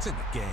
It's in the game.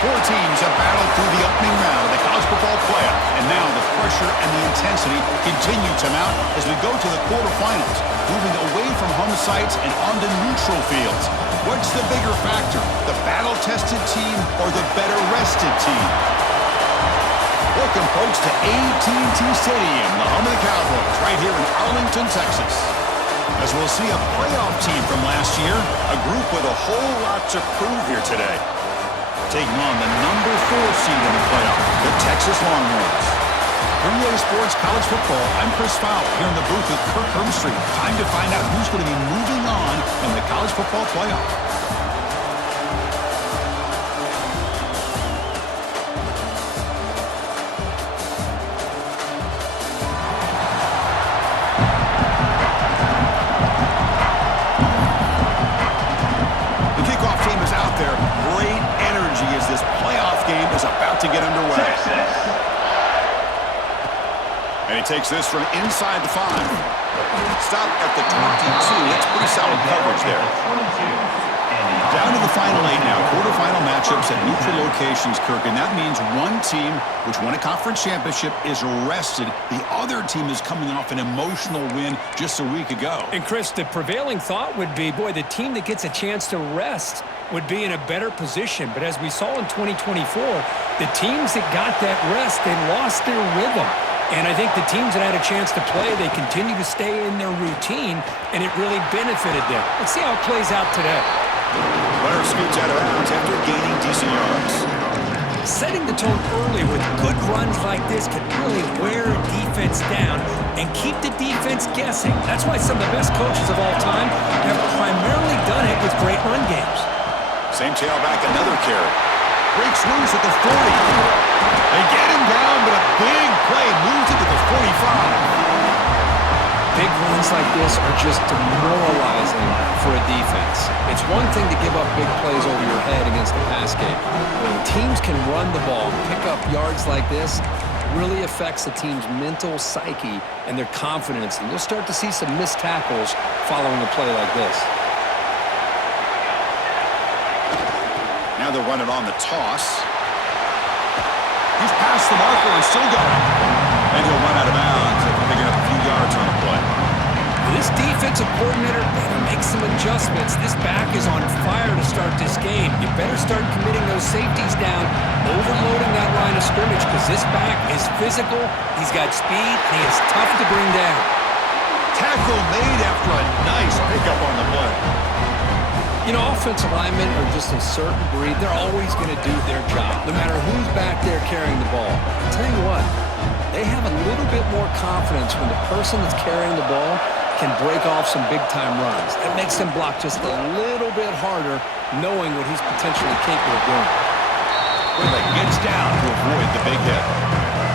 Four teams have battled through the opening round of the college football playoff, and now the pressure and the intensity continue to mount as we go to the quarterfinals, moving away from home sites and onto neutral fields. What's the bigger factor, the battle-tested team or the better-rested team? Welcome, folks, to AT&T Stadium, the home of the Cowboys, right here in Arlington, Texas. As we'll see a playoff team from last year, a group with a whole lot to prove here today. Taking on the number 4 seed in the playoff, the Texas Longhorns. For EA Sports College Football, I'm Chris Fowle here in the booth with Kirk Herbstreit. Time to find out who's going to be moving on in the college football playoff. The kickoff team is out there. Great energy as this playoff game is about to get underway. And he takes this from inside the 5. Stop at the 22. That's pretty solid coverage there. Down to the final 8 now. Quarterfinal matchups at neutral locations, Kirk. And that means one team, which won a conference championship, is rested. The other team is coming off an emotional win just a week ago. And, Chris, the prevailing thought would be, boy, the team that gets a chance to rest would be in a better position. But as we saw in 2024, the teams that got that rest, they lost their rhythm. And I think the teams that had a chance to play, they continue to stay in their routine, and it really benefited them. Let's see how it plays out today. Runner scoots out of bounds after gaining decent yards. Setting the tone early with good runs like this can really wear a defense down and keep the defense guessing. That's why some of the best coaches of all time have primarily done it with great run games. Same tailback, another carry. Breaks loose at the 40. They get him down, but a big play moves it to the 45. Big runs Mistakes like this are just demoralizing for a defense. It's one thing to give up big plays over your head against the pass game. When teams can run the ball and pick up yards like this, it really affects the team's mental psyche and their confidence. And you'll start to see some missed tackles following a play like this. Now they'll run it on the toss. He's past the marker and still going. And he'll run out of bounds after picking up a few yards on the play. This defensive coordinator better make some adjustments. This back is on fire to start this game. You better start committing those safeties down, overloading that line of scrimmage, because this back is physical, he's got speed, and he is tough to bring down. Tackle made after a nice pickup on the play. You know, offensive linemen are just a certain breed. They're always going to do their job, no matter who's back there carrying the ball. I'll tell you what, they have a little bit more confidence when the person that's carrying the ball can break off some big-time runs. That makes them block just a little bit harder, knowing what he's potentially capable of doing. Well, gets down to avoid the big hit.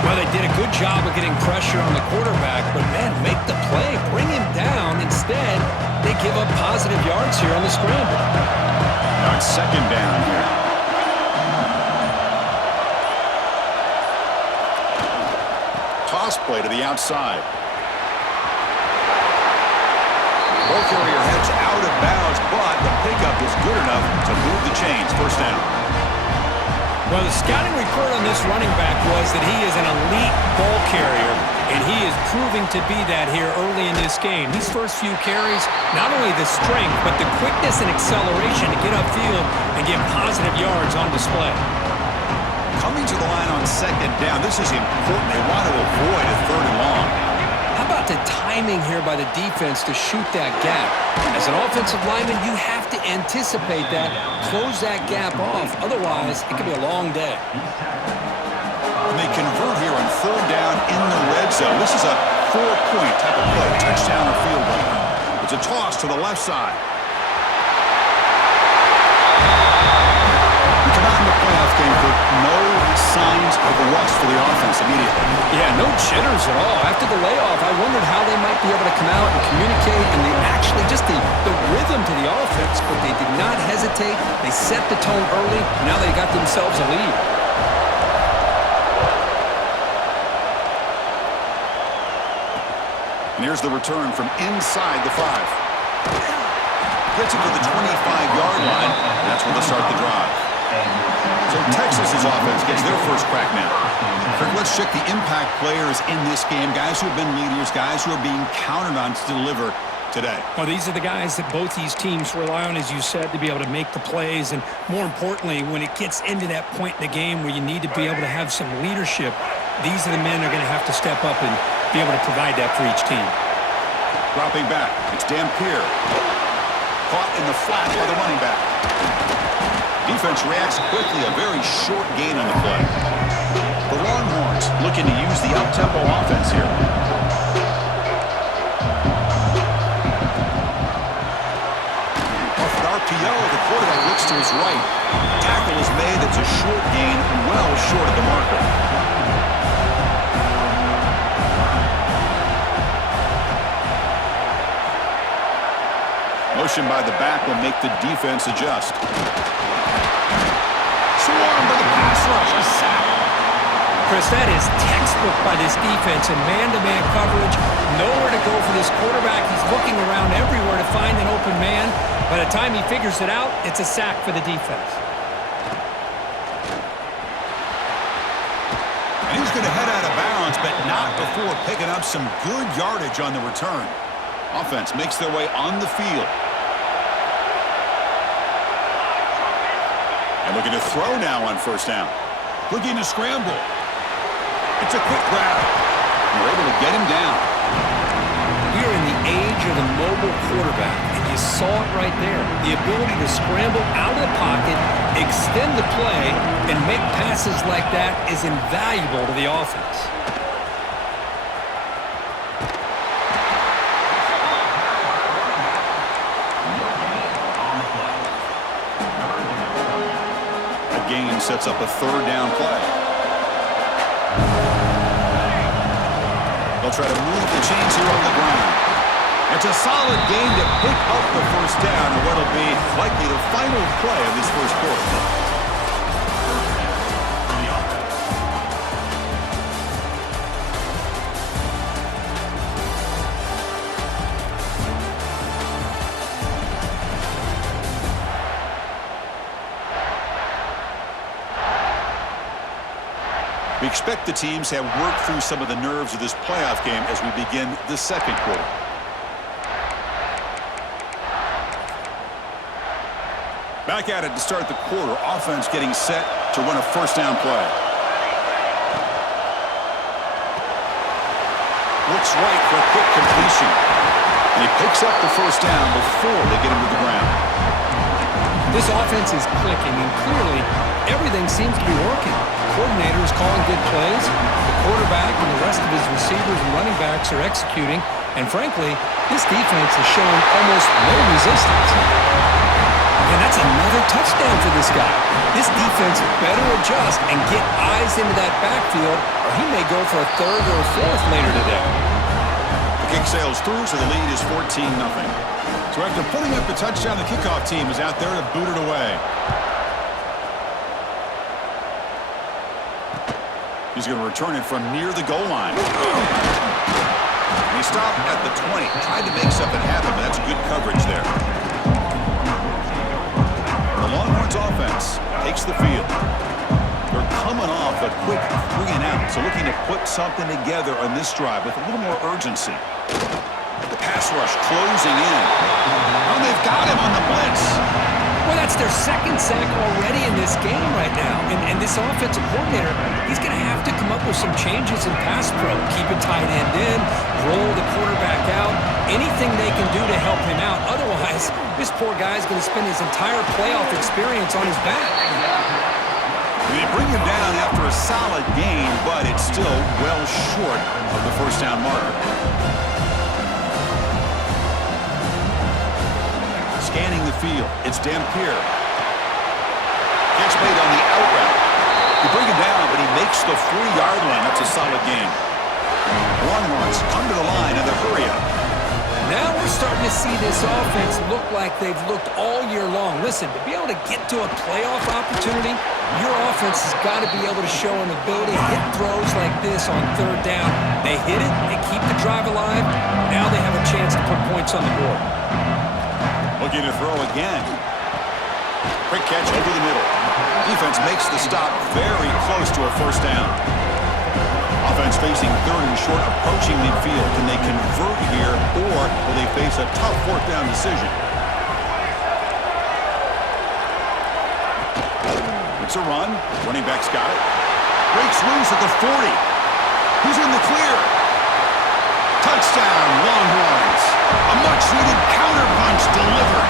Well, they did a good job of getting pressure on the quarterback, but, man, make the play. Bring him down. Instead, they give up positive yards here on the scramble. Now it's second down here. Toss play to the outside. Ball carrier heads out of bounds, but the pickup is good enough to move the chains. First down. Well, the scouting report on this running back was that he is an elite ball carrier, and he is proving to be that here early in this game. These first few carries, not only the strength, but the quickness and acceleration to get upfield and get positive yards on display. Coming to the line on second down, this is important. They want to avoid a third and long. How about the timing here by the defense to shoot that gap? As an offensive lineman, you have to anticipate that, close that gap off. Otherwise, it could be a long day. And they convert here on third down in the red zone. This is a 4-point type of play, touchdown or field goal. It's a toss to the left side. We come out in the playoff game with no signs of rust for the offense immediately. Yeah, no jitters at all. After the layoff, I wondered how they might be able to come out and communicate, and they actually just the rhythm to the offense, but they did not hesitate. They set the tone early. Now they got themselves a lead. And here's the return from inside the 5. Gets it to the 25-yard line, and that's where they start the drive. So Texas's offense gets their first crack now. Kirk, let's check the impact players in this game, guys who have been leaders, guys who are being counted on to deliver today. Well, these are the guys that both these teams rely on, as you said, to be able to make the plays. And more importantly, when it gets into that point in the game where you need to be able to have some leadership, these are the men that are going to have to step up and be able to provide that for each team. Dropping back, it's Dampier. Caught in the flat by the running back. Defense reacts quickly, a very short gain on the play. The Longhorns looking to use the up-tempo offense here. Off an RPO, the quarterback looks to his right. Tackle is made, it's a short gain, well short of the marker. Motion by the back will make the defense adjust. Swarmed by the pass rush. A sack. Chris, that is textbook by this defense in man-to-man coverage. Nowhere to go for this quarterback. He's looking around everywhere to find an open man. By the time he figures it out, it's a sack for the defense. And he's going to head out of bounds, but not before picking up some good yardage on the return. Offense makes their way on the field. And looking to throw now on first down. Looking to scramble. It's a quick grab. And they're able to get him down. We are in the age of the mobile quarterback, and you saw it right there. The ability to scramble out of the pocket, extend the play, and make passes like that is invaluable to the offense. Gain sets up a third down play. They'll try to move the chains here on the ground. It's a solid gain to pick up the first down in what will be likely the final play of this first quarter. We expect the teams have worked through some of the nerves of this playoff game as we begin the second quarter. Back at it to start the quarter. Offense getting set to run a first down play. Looks right for a quick completion. And he picks up the first down before they get him to the ground. This offense is clicking, and clearly everything seems to be working. The coordinator is calling good plays. The quarterback and the rest of his receivers and running backs are executing. And frankly, this defense is showing almost no resistance. And that's another touchdown for this guy. This defense better adjust and get eyes into that backfield, or he may go for a third or a fourth later today. The kick sails through, so the lead is 14-0. So after putting up the touchdown, the kickoff team is out there to boot it away. He's going to return it from near the goal line. And he stopped at the 20. Tried to make something happen, but that's good coverage there. The Longhorns offense takes the field. They're coming off a quick 3 and out, so looking to put something together on this drive with a little more urgency. The pass rush closing in. Oh, they've got him on the blitz. Well, that's their second sack already in this game right now. And this offensive coordinator, he's going to have to come up with some changes in pass pro. Keep a tight end in, roll the quarterback out, anything they can do to help him out. Otherwise, this poor guy's going to spend his entire playoff experience on his back. They bring him down after a solid gain, but it's still well short of the first down marker. Scanning the field, it's Dampier. Catch made on the out route. You bring him down, but he makes the 40-yard line. That's a solid game. Longhorns come to the line in the hurry up. Now we're starting to see this offense look like they've looked all year long. Listen, to be able to get to a playoff opportunity, your offense has got to be able to show an ability to hit throws like this on third down. They hit it, they keep the drive alive. Now they have a chance to put points on the board. Looking to throw again. Quick catch over the middle. Defense makes the stop very close to a first down. Offense facing third and short, approaching midfield. Can they convert here, or will they face a tough fourth down decision? It's a run. Running back's got it. Breaks loose at the 40. Who's in the clear? Touchdown, Longhorns. A much-needed counterpunch delivered.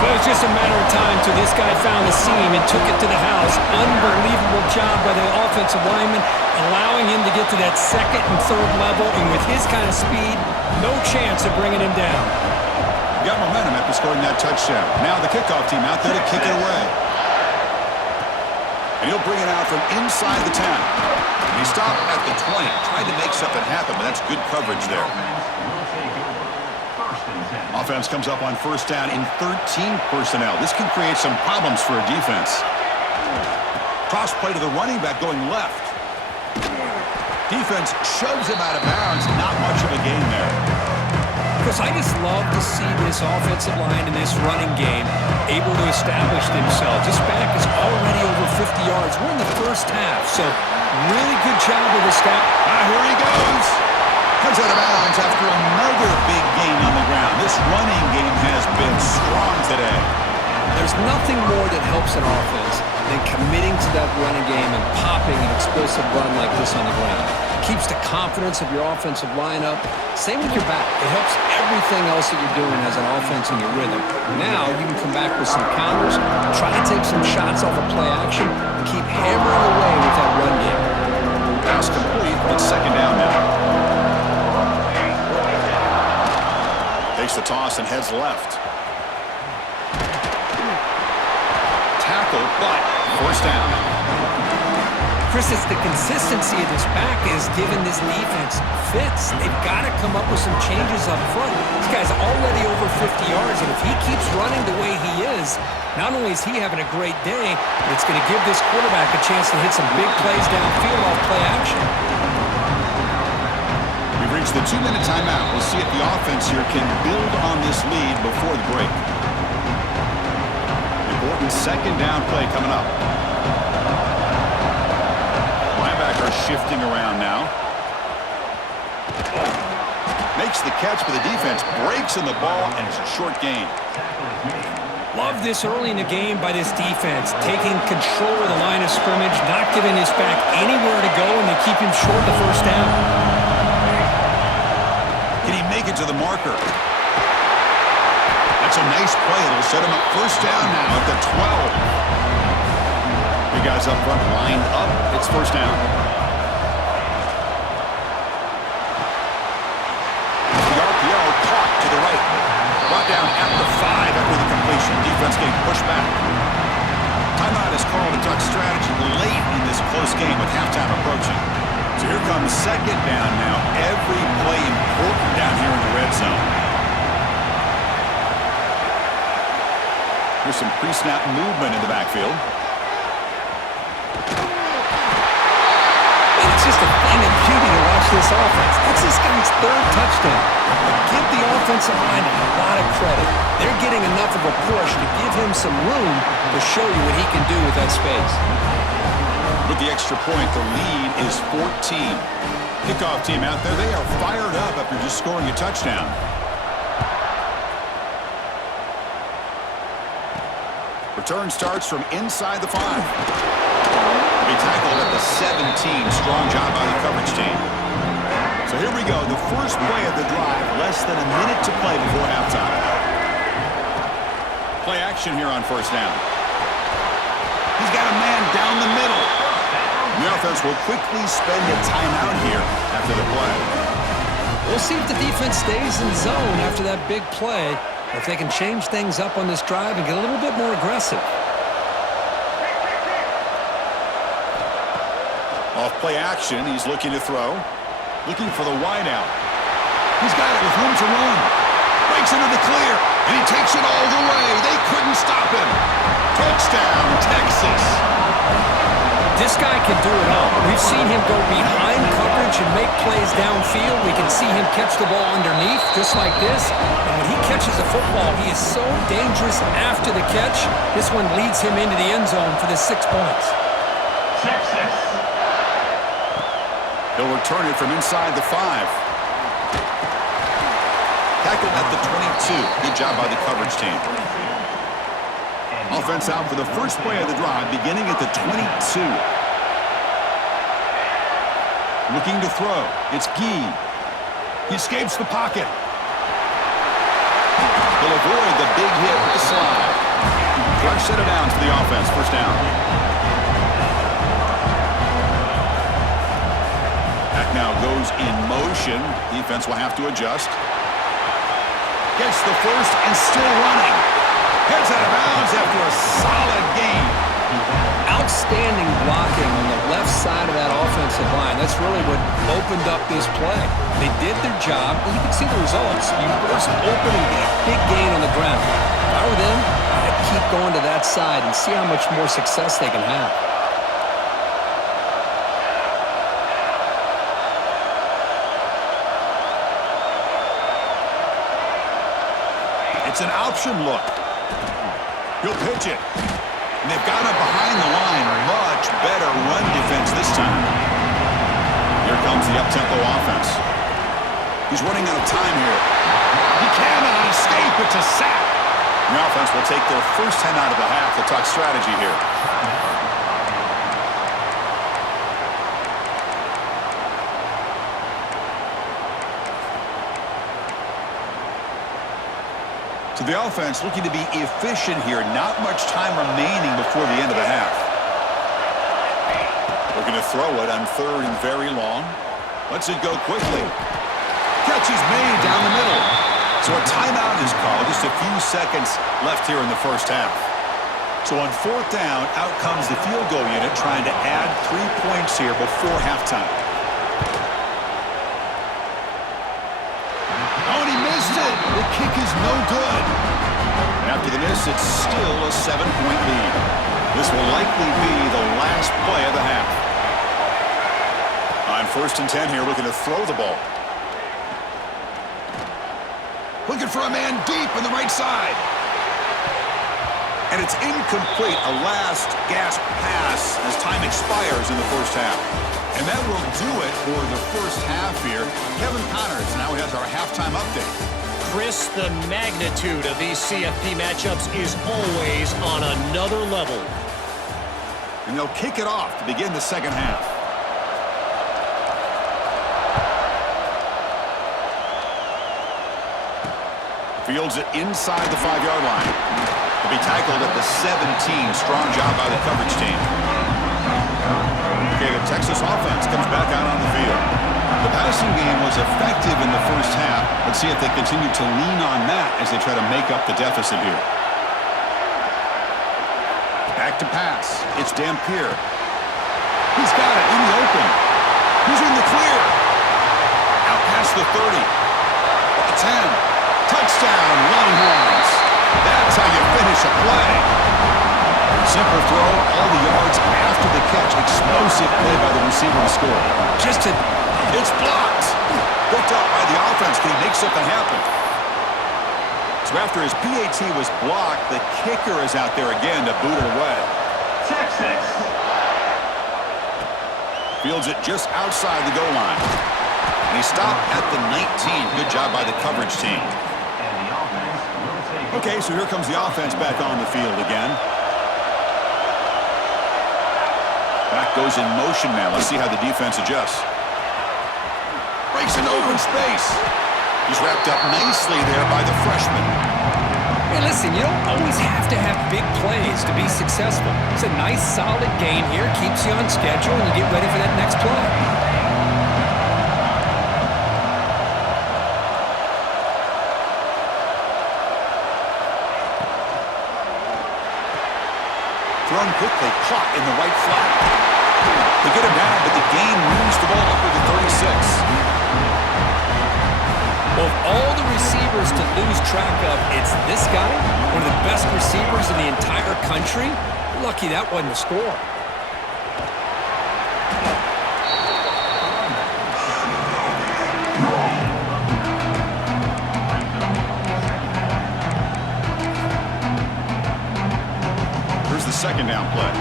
Well, it was just a matter of time till this guy found the seam and took it to the house. Unbelievable job by the offensive lineman, allowing him to get to that second and third level, and with his kind of speed, no chance of bringing him down. Got momentum after scoring that touchdown. Now the kickoff team out there to kick it away. And he'll bring it out from inside the 10. He stopped at the 20. Tried to make something happen, but that's good coverage there. Offense comes up on first down in 13 personnel. This can create some problems for a defense. Cross play to the running back going left. Defense shoves him out of bounds. Not much of a gain there. Because I just love to see this offensive line in this running game able to establish themselves. This back is already over 50 yards. We're in the first half, so really good job with the step. Here he goes. Comes out of bounds after another big gain on the ground. This running game has been strong today. There's nothing more that helps an offense than committing to that running game and popping an explosive run like this on the ground. Keeps the confidence of your offensive lineup. Same with your back. It helps everything else that you're doing as an offense in your rhythm. Now you can come back with some counters, try to take some shots off of play action, and keep hammering away with that run game. Pass complete. It's second down now. Takes the toss and heads left. Tackle, but first down. Chris, it's the consistency of this back is giving this defense fits. They've got to come up with some changes up front. This guy's already over 50 yards, and if he keeps running the way he is, not only is he having a great day, but it's going to give this quarterback a chance to hit some big plays downfield off play action. We've reached the 2-minute timeout. We'll see if the offense here can build on this lead before the break. Important second down play coming up. Linebacker shifting around now. Makes the catch, but the defense breaks in the ball, and it's a short gain. Love this early in the game by this defense, taking control of the line of scrimmage, not giving his back anywhere to go, and they keep him short the first down. Can he make it to the marker? That's a nice play. It'll set him up first down now at the 12. The guys up front lined up. It's first down. The RPO caught to the right. Brought down at the 5 after the completion. Defense getting pushed back. Timeout is called a duck strategy late in this close game with halftime approaching. So here comes second down now. Every play important down here in the red zone. Here's some pre-snap movement in the backfield. It's just a thing of beauty to watch this offense. That's this guy's third touchdown. But give the offensive line a lot of credit. They're getting enough of a push to give him some room to show you what he can do with that space. With the extra point, the lead is 14. Kickoff team out there. They are fired up after just scoring a touchdown. Return starts from inside the 5. He tackled at the 17. Strong job by the coverage team. So here we go. The first play of the drive. Less than a minute to play before halftime. Play action here on first down. He's got a man down the middle. The offense will quickly spend a timeout here after the play. We'll see if the defense stays in zone after that big play, or if they can change things up on this drive and get a little bit more aggressive. Off play action, he's looking to throw. Looking for the wideout. He's got it with room to run. Breaks into the clear, and he takes it all the way. They couldn't stop him. Touchdown, Texas. This guy can do it all. We've seen him go behind coverage and make plays downfield. We can see him catch the ball underneath, just like this. And when he catches a football, he is so dangerous after the catch. This one leads him into the end zone for the 6 points. He'll return it from inside the 5. Tackled at the 22. Good job by the coverage team. Offense out for the first play of the drive, beginning at the 22. Looking to throw. It's Gee. He escapes the pocket. He'll avoid the big hit with the slide. Fresh set of downs for the offense. First down. Back now goes in motion. Defense will have to adjust. Gets the first and still running. Heads out of bounds after a solid gain. Outstanding blocking on the left side of that offensive line. That's really what opened up this play. They did their job, and you can see the results. You burst open and get a big gain on the ground. If I were them, I'd keep going to that side and see how much more success they can have. It's an option look. He'll pitch it. And they've got him behind the line. Much better run defense this time. Here comes the up-tempo offense. He's running out of time here. He cannot escape. It's a sack. The offense will take their first 10 out of the half. The talk strategy here. So the offense looking to be efficient here. Not much time remaining before the end of the half. Looking to throw it on third and very long. Lets it go quickly. Catch is made down the middle. So a timeout is called. Just a few seconds left here in the first half. So on fourth down, out comes the field goal unit trying to add 3 points here before halftime. Oh, and he missed it. The kick is no good. After the miss, it's still a 7-point lead. This will likely be the last play of the half. On first and 10 here, looking to throw the ball. Looking for a man deep on the right side. And it's incomplete, a last gasp pass as time expires in the first half. And that will do it for the first half here. Kevin Connors now has our halftime update. Chris, the magnitude of these CFP matchups is always on another level. And they'll kick it off to begin the second half. Fields it inside the 5-yard line. He'll be tackled at the 17. Strong job by the coverage team. Okay, the Texas offense comes back out on the field. The passing game was effective in the first half. Let's see if they continue to lean on that as they try to make up the deficit here. Back to pass. It's Dampier. He's got it in the open. He's in the clear. Out past the 30. The 10. Touchdown, Longhorns. That's how you finish a play. Simple throw, all the yards after the catch. Explosive play by the receiver to score. It's blocked. Picked up by the offense. Can he make something happen? So after his PAT was blocked, the kicker is out there again to boot it away. Texas. Fields it just outside the goal line. And he stopped at the 19. Good job by the coverage team. Okay, so here comes the offense back on the field again. Back goes in motion now. Let's see how the defense adjusts. Breaks an open space. He's wrapped up nicely there by the freshman. Hey, listen, you don't always have to have big plays to be successful. It's a nice, solid game here. Keeps you on schedule, and you get ready for that next play. Thrown quickly, caught in the right flat. They get him down, but the game moves the ball up to the 36. Well, of all the receivers to lose track of, it's this guy, one of the best receivers in the entire country. Lucky that wasn't a score. Here's the second down play.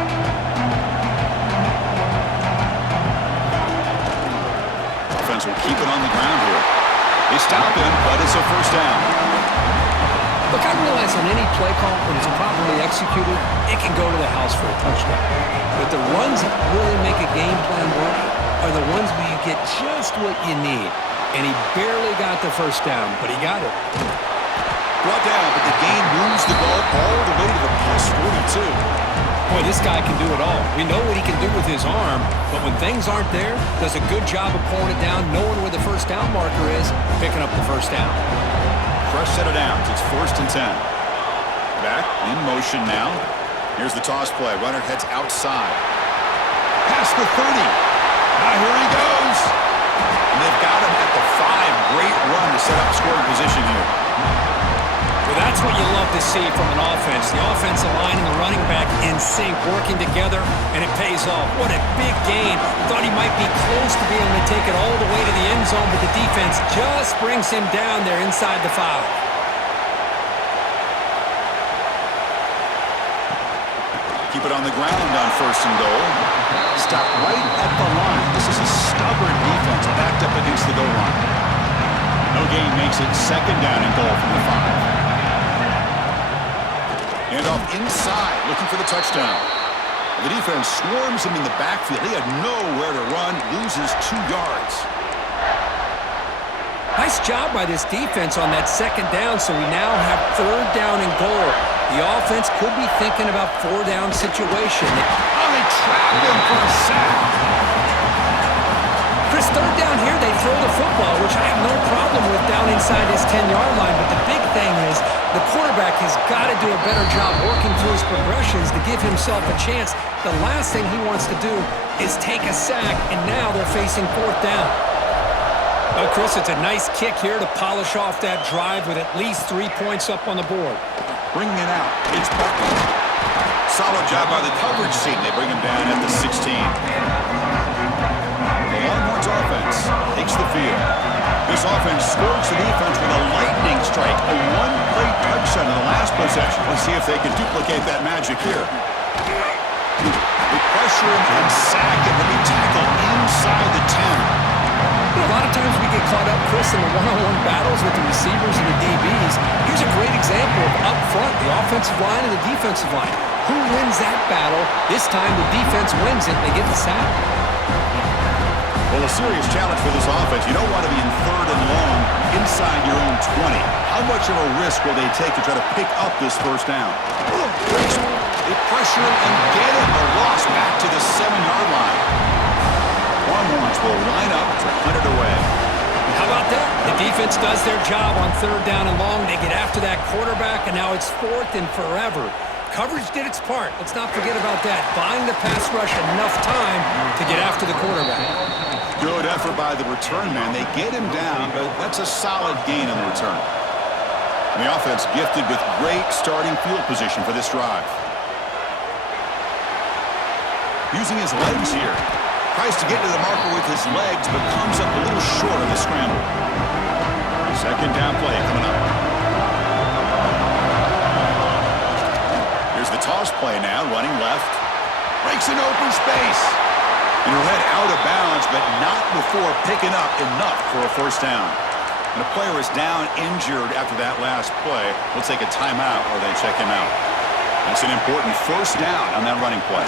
Offense will keep it on the ground here. They stop him, but it's a first down. Look, I realize on any play call, when it's properly executed, it can go to the house for a touchdown. But the runs that really make a game plan work are the ones where you get just what you need. And he barely got the first down, but he got it. Brought down, but the game moves the ball all the way to the plus 42. Boy, this guy can do it all. We know what he can do with his arm, but when things aren't there, does a good job of pulling it down, knowing where the first down marker is, picking up the first down. Fresh set of downs. It's first and 10. Back in motion now. Here's the toss play. Runner heads outside. Past the 30. Now here he goes. And they've got him at the 5. Great run to set up scoring position here. Well, that's what you love to see from an offense. The offensive line and the running back in sync, working together, and it pays off. What a big gain. Thought he might be close to being able to take it all the way to the end zone, but the defense just brings him down there inside the 5. Keep it on the ground on first and goal. Stop right at the line. This is a stubborn defense backed up against the goal line. No gain makes it second down and goal from the 5. And off inside, looking for the touchdown. The defense swarms him in the backfield. He had nowhere to run, loses 2 yards. Nice job by this defense on that second down, so we now have third down and goal. The offense could be thinking about 4-down situation. Oh, they trapped him for a sack. Chris, third down here, they throw the football, which I have no problem with down inside his 10-yard line, but the big thing is the quarterback has got to do a better job working through his progressions to give himself a chance. The last thing he wants to do is take a sack, and now they're facing fourth down. Well, Chris, it's a nice kick here to polish off that drive with at least 3 points up on the board. Bringing it out, it's Butler. Solid job by the coverage team. They bring him down at the 16. The Longhorns offense takes the field. This offense scores the defense with a lightning strike, a one-play touchdown in the last possession. Let's see if they can duplicate that magic here. They pressure him and sack him to be tackled inside the 10. A lot of times we get caught up, Chris, in the one-on-one battles with the receivers and the DBs. Here's a great example of up front, the offensive line and the defensive line. Who wins that battle? This time the defense wins it, and they get the sack. Well, a serious challenge for this offense. You don't want to be in third and long inside your own 20. How much of a risk will they take to try to pick up this first down? They pressure him and get him. A loss back to the 7-yard line. Longhorns will line up to punt it away. How about that? The defense does their job on third down and long. They get after that quarterback, and now it's fourth and forever. Coverage did its part. Let's not forget about that. Buying the pass rush enough time to get after the quarterback. Good effort by the return man. They get him down, but that's a solid gain on the return. And the offense gifted with great starting field position for this drive. Using his legs here. Tries to get to the marker with his legs, but comes up a little short on the scramble. Second down play coming up. Here's the toss play now, running left. Breaks an open space. And he'll head out of bounds, but not before picking up enough for a first down. And the player is down injured after that last play. We'll take a timeout or they check him out. That's an important first down on that running play.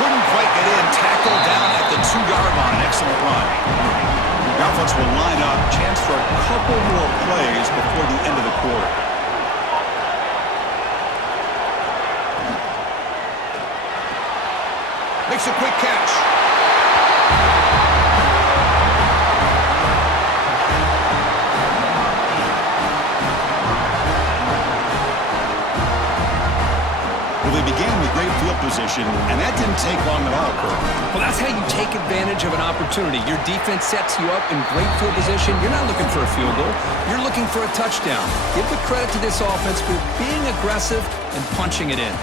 Couldn't quite get in. Tackled down at the 2-yard line. Excellent run. The offense will line up. Chance for a couple more plays before the end of the quarter. Makes a quick catch. Well, they began with great field position, and that didn't take long at all, Kirk. Well, that's how you take advantage of an opportunity. Your defense sets you up in great field position. You're not looking for a field goal. You're looking for a touchdown. Give the credit to this offense for being aggressive and punching it in.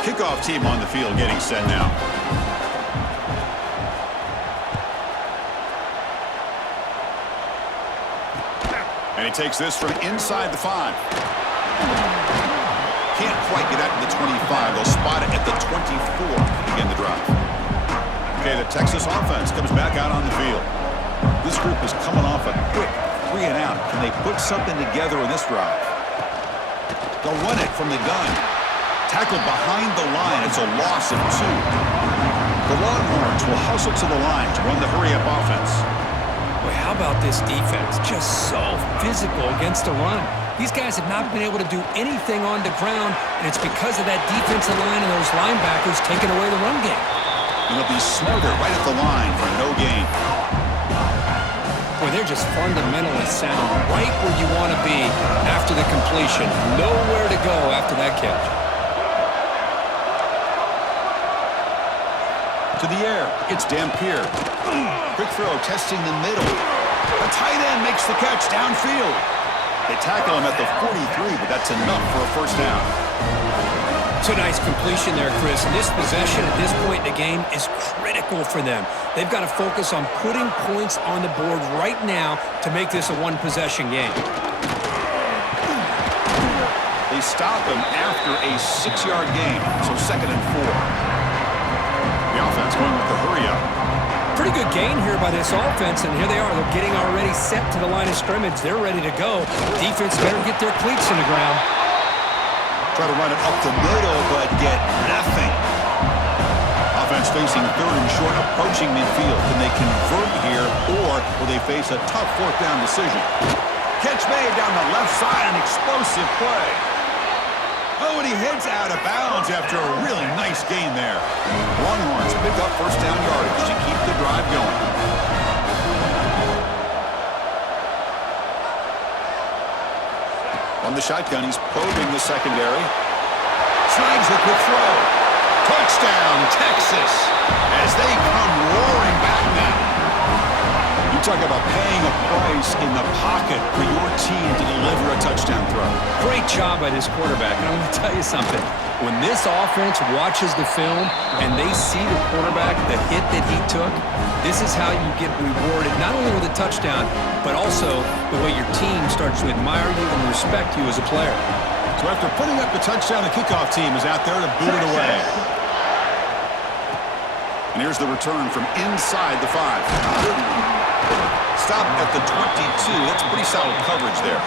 Kickoff team on the field getting set now. And he takes this from inside the 5. Can't quite get out to the 25. They'll spot it at the 24 to begin the drive. Okay, the Texas offense comes back out on the field. This group is coming off a quick 3 and out. Can they put something together in this drive? They'll run it from the gun. Tackled behind the line. It's a loss of 2. The Longhorns will hustle to the line to run the hurry-up offense. Boy, how about this defense? Just so physical against the run. These guys have not been able to do anything on the ground, and it's because of that defensive line and those linebackers taking away the run game. And they'll be smarter right at the line for no gain. Boy, they're just fundamentally sound, right where you want to be after the completion. Nowhere to go after that catch. To the air, it's Dampier. Quick throw, testing the middle. The tight end makes the catch downfield. They tackle him at the 43, but that's enough for a first down. It's a nice completion there, Chris. And this possession at this point in the game is critical for them. They've got to focus on putting points on the board right now to make this a one-possession game. They stop him after a 6-yard gain, so 2nd and 4. The offense going with the hurry-up. Pretty good gain here by this offense, and here they are. They're getting already set to the line of scrimmage. They're ready to go. Defense better get their cleats in the ground. Try to run it up the middle, but get nothing. Offense facing 3rd and short, approaching midfield. Can they convert here, or will they face a tough 4th down decision? Catch made down the left side, an explosive play. Oh, and he heads out of bounds after a really nice gain there. Longhorns pick up first down yardage to keep the drive going. On the shotgun, he's probing the secondary. Snags a quick throw. Touchdown, Texas, as they come roaring back now. You talk about paying a price in the pocket for your team to deliver a touchdown throw. Great job by this quarterback. And I'm going to tell you something. When this offense watches the film and they see the quarterback, the hit that he took, this is how you get rewarded, not only with a touchdown, but also the way your team starts to admire you and respect you as a player. So after putting up the touchdown, the kickoff team is out there to boot it away. And here's the return from inside the 5. Stop at the 22. That's pretty solid coverage there.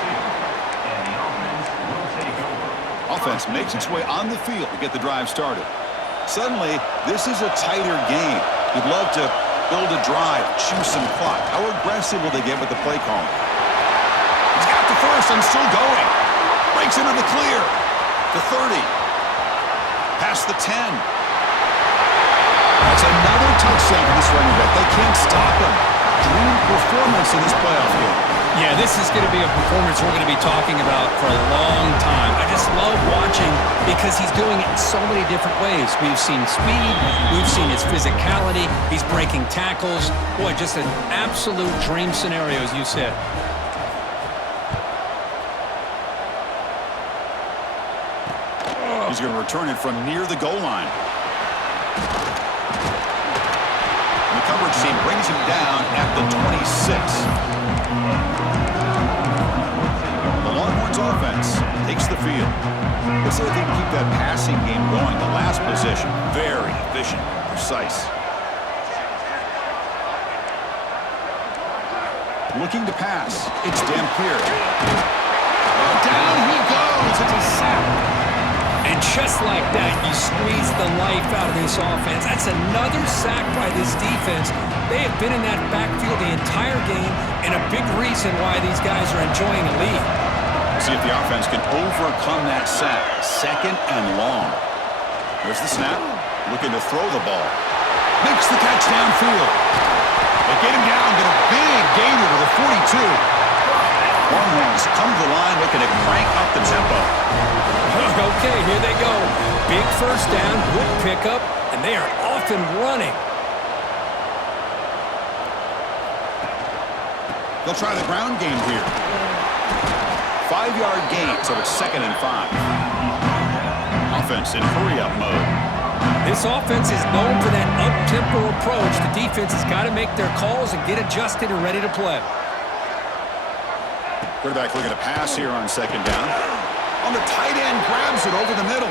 Offense makes its way on the field to get the drive started. Suddenly, this is a tighter game. You'd love to build a drive, choose some clock. How aggressive will they get with the play calling? He's got the first and still going. Breaks into the clear. The 30. Past the 10. That's another touchdown for this running back. They can't stop him. Dream performance in this playoff game. Yeah, this is going to be a performance we're going to be talking about for a long time. I just love watching because he's doing it in so many different ways. We've seen speed. We've seen his physicality. He's breaking tackles. Boy, just an absolute dream scenario, as you said. He's going to return it from near the goal line. And the coverage team brings him down at the 26. The Longhorns offense takes the field. Let's see if they can keep that passing game going. The last possession, very efficient, precise. Looking to pass. It's Dampier. Oh, down he goes. It's a sack. And just like that, you squeeze the life out of this offense. That's another sack by this defense. They have been in that backfield the entire game, and a big reason why these guys are enjoying a lead. See if the offense can overcome that sack. Second and long. There's the snap. Looking to throw the ball. Makes the catch downfield. They get him down, get a big gainer to the 42. Longhorns come to the line looking to crank up the tempo. Okay, here they go. Big first down, good pickup, and they are off and running. They'll try the ground game here. 5-yard gain, so it's 2nd and 5. Offense in hurry-up mode. This offense is known for that up-tempo approach. The defense has got to make their calls and get adjusted and ready to play. Quarterback looking to pass here on 2nd down. On the tight end, grabs it over the middle.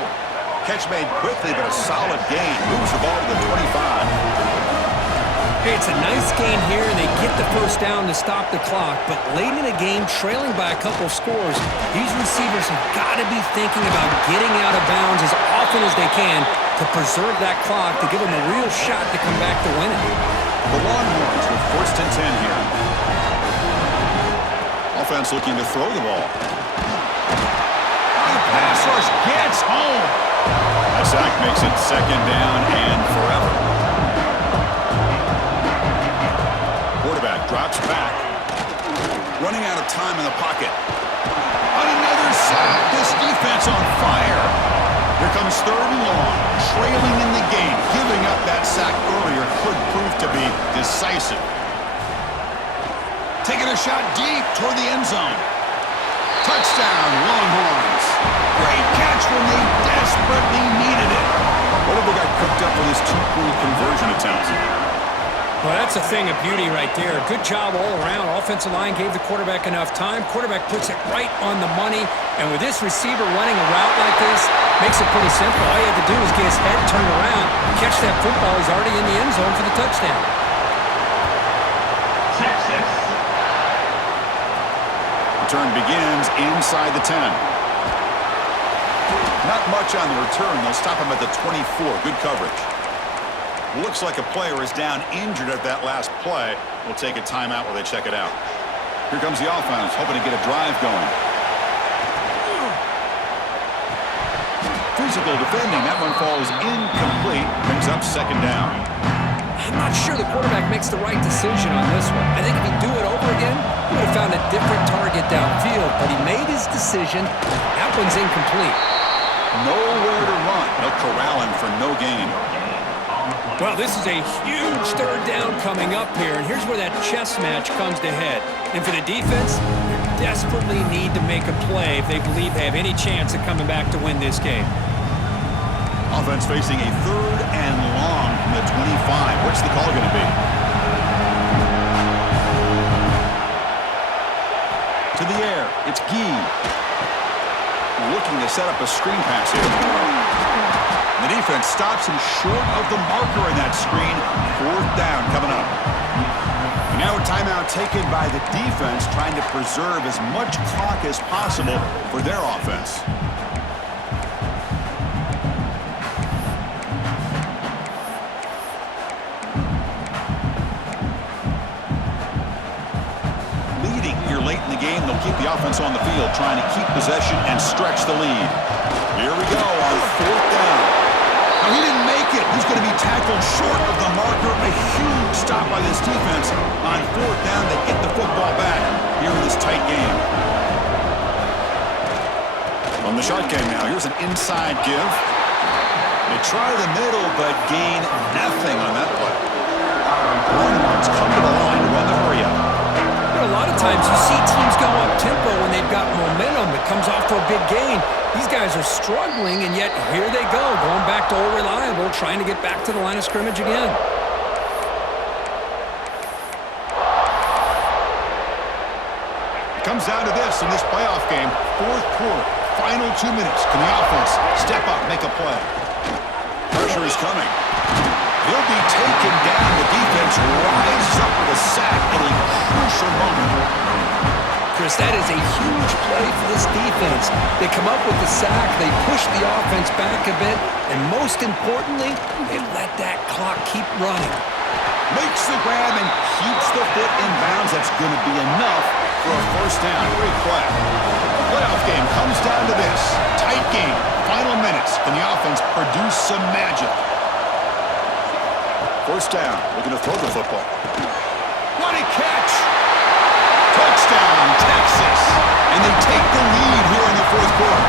Catch made quickly, but a solid gain. Moves the ball to the 25. Hey, it's a nice gain here, and they get the first down to stop the clock. But late in the game, trailing by a couple scores, these receivers have got to be thinking about getting out of bounds as often as they can to preserve that clock, to give them a real shot to come back to win it. The Longhorns with 1st and 10 here. Offense looking to throw the ball. Pass rush gets home. That sack makes it 2nd down and forever. Quarterback drops back. Running out of time in the pocket. On another sack. This defense on fire. Here comes 3rd and long. Trailing in the game. Giving up that sack earlier could prove to be decisive. Taking a shot deep toward the end zone. Touchdown, Longhorns. Great catch when they desperately needed it. What have they got cooked up for this 2-point conversion attempt? Well, that's a thing of beauty right there. Good job all around. Offensive line gave the quarterback enough time. Quarterback puts it right on the money. And with this receiver running a route like this, makes it pretty simple. All you have to do is get his head turned around, catch that football. He's already in the end zone for the touchdown. Return begins inside the 10. Not much on the return. They'll stop him at the 24. Good coverage. Looks like a player is down injured at that last play. We'll take a timeout while they check it out. Here comes the offense, hoping to get a drive going. physical defending. That one falls incomplete. Brings up second down. I'm not sure the quarterback makes the right decision on this one. I think if he'd do it over again, he would have found a different target downfield, but he made his decision. That one's incomplete. Nowhere to run. They'll corral him for no gain. Well, this is a huge third down coming up here, and here's where that chess match comes to head. And for the defense, they desperately need to make a play if they believe they have any chance of coming back to win this game. Offense facing a third and long from the 25. What's the call going to be? To the air. It's Gee. Looking to set up a screen pass here. The defense stops him short of the marker in that screen. Fourth down coming up. And now a timeout taken by the defense, trying to preserve as much clock as possible for their offense. Leading here late in the game, they'll keep the offense on the field, trying to keep possession and stretch the lead. Here we go on fourth down. Now, he didn't make it. He's going to be tackled short of the marker. A huge stop by this defense on fourth down to get the football back here in this tight game. From the short game now, here's an inside give. They try the middle, but gain nothing on that play. Onwards come to the line to run the hurry up. A lot of times you see teams go up-tempo when they've got momentum that comes off for a big gain. These guys are struggling, and yet here they go, going back to old reliable, trying to get back to the line of scrimmage again. It comes down to this in this playoff game. Fourth quarter, final 2 minutes. Can the offense step up, make a play? Pressure is coming. He'll be taken down. The defense rises up with a sack at a crucial moment. Chris, that is a huge play for this defense. They come up with the sack, they push the offense back a bit, and most importantly, they let that clock keep running. Makes the grab and keeps the foot in bounds. That's going to be enough for a first down. Great play. The playoff game comes down to this. Tight game, final minutes. Can the offense produce some magic? First down, looking to throw the football. What a catch! Touchdown, Texas! And they take the lead here in the fourth quarter.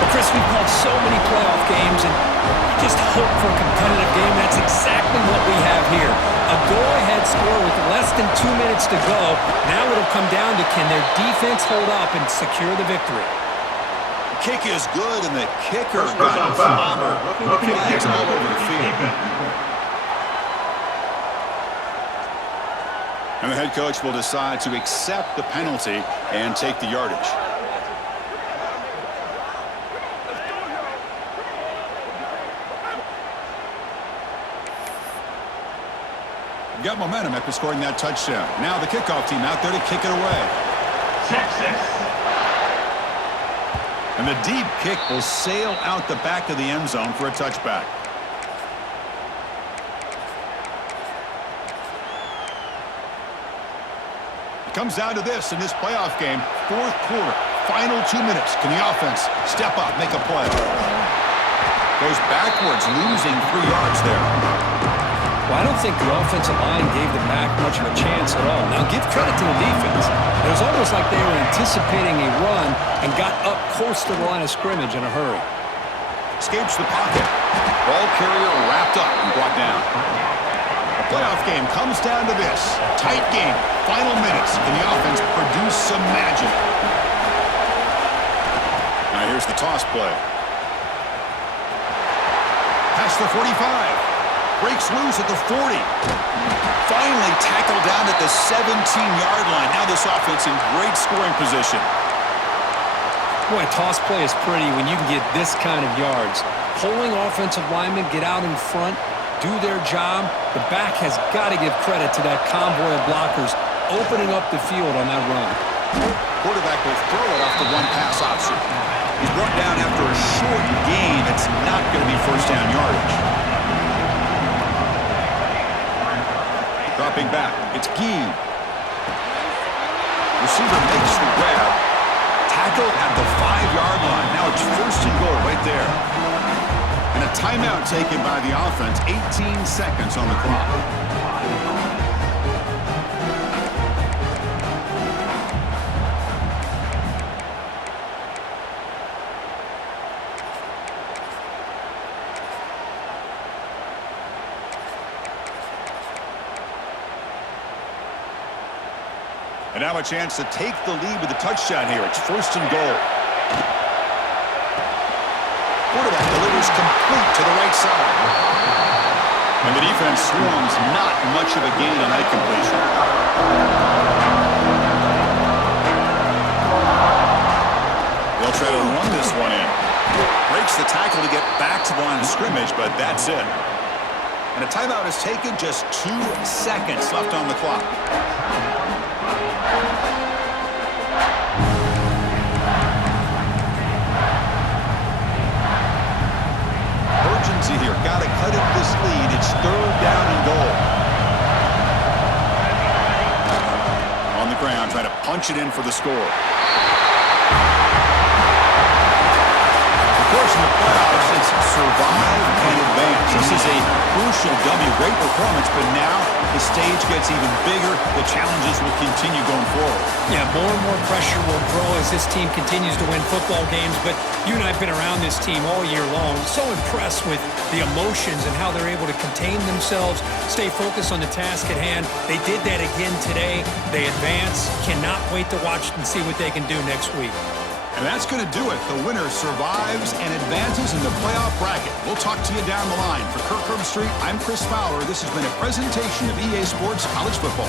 Well, Chris, we've called so many playoff games, and we just hope for a competitive game. That's exactly what we have here. A go-ahead score with less than 2 minutes to go. Now it'll come down to can their defense hold up and secure the victory. The kick is good, and the kicker got clobbered. Flags all over the field. And the head coach will decide to accept the penalty and take the yardage. Got momentum after scoring that touchdown. Now the kickoff team out there to kick it away. Texas. And the deep kick will sail out the back of the end zone for a touchback. Comes down to this in this playoff game. Fourth quarter, final 2 minutes. Can the offense step up, make a play? Goes backwards, losing 3 yards there. Well, I don't think the offensive line gave them back much of a chance at all. Now, give credit to the defense. It was almost like they were anticipating a run and got up close to the line of scrimmage in a hurry. Escapes the pocket. Ball carrier wrapped up and brought down. The playoff game comes down to this. Tight game, final minutes. Can the offense produce some magic? Now here's the toss play. Past the 45. Breaks loose at the 40. Finally tackled down at the 17-yard line. Now this offense in great scoring position. Boy, a toss play is pretty when you can get this kind of yards. Pulling offensive linemen, get out in front, do their job. The back has got to give credit to that convoy of blockers opening up the field on that run. Quarterback will throw it off the one-pass option. He's brought down after a short gain. It's not going to be first down yardage. Dropping back, it's Gee. Receiver makes the grab. Tackle at the 5-yard line. Now it's first and goal right there. Timeout taken by the offense. 18 seconds on the clock. And now a chance to take the lead with a touchdown here. It's 1st and goal. Quarterback delivers complete to the right side. And the defense swarms, not much of a gain on that completion. They'll try to run this one in. Breaks the tackle to get back to the line of scrimmage, but that's it. And a timeout is taken, just 2 seconds left on the clock. Urgency here. Got to cut up this lead. It's 3rd down and goal. On the ground, trying to punch it in for the score. Of course, in the playoffs, it's survive and advance. This is a crucial W. Great performance, but now the stage gets even bigger. The challenges will continue going forward. Yeah, more and more pressure will grow as this team continues to win football games. But you and I have been around this team all year long. So impressed with the emotions and how they're able to contain themselves, stay focused on the task at hand. They did that again today. They advance. Cannot wait to watch and see what they can do next week. And that's going to do it. The winner survives and advances in the playoff bracket. We'll talk to you down the line. For Kirk Herbstreit, I'm Chris Fowler. This has been a presentation of EA Sports College Football.